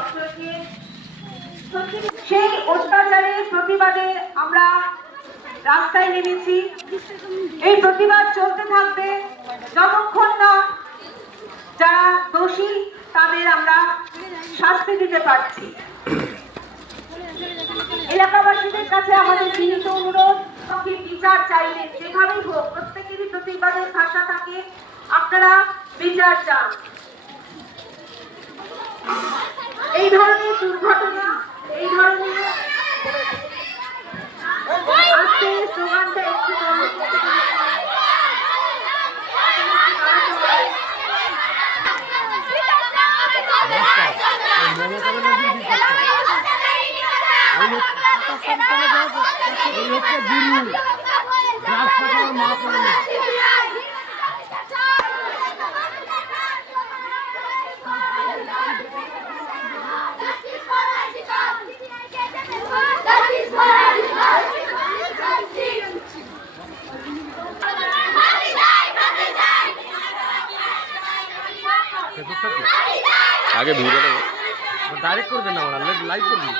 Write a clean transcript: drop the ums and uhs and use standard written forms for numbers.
দপ্তরকে। সেই অত্যাচারের প্রতিবাদে আমরা রাস্তায় নেমেছি। এই প্রতিবাদ চলতে থাকবে যতক্ষণ না যারা দোষী তাদের আমরা শাস্তি দিতে পারছি। এলাকাবাসীদের কাছে আমাদের বিনীত অনুরোধ, বিচার চাইলে যেভাবেই হোক, প্রত্যেকেরই প্রতিবাদের ভাষা থাকে, আপনারা বিচার চান। এই ধরনের দুর্ঘটনা, এই ধরনের আজকে স্লোগানটা একটু আগে ভিডিওটা ডাইরেক্ট করবেন না, লাইভ করবেন।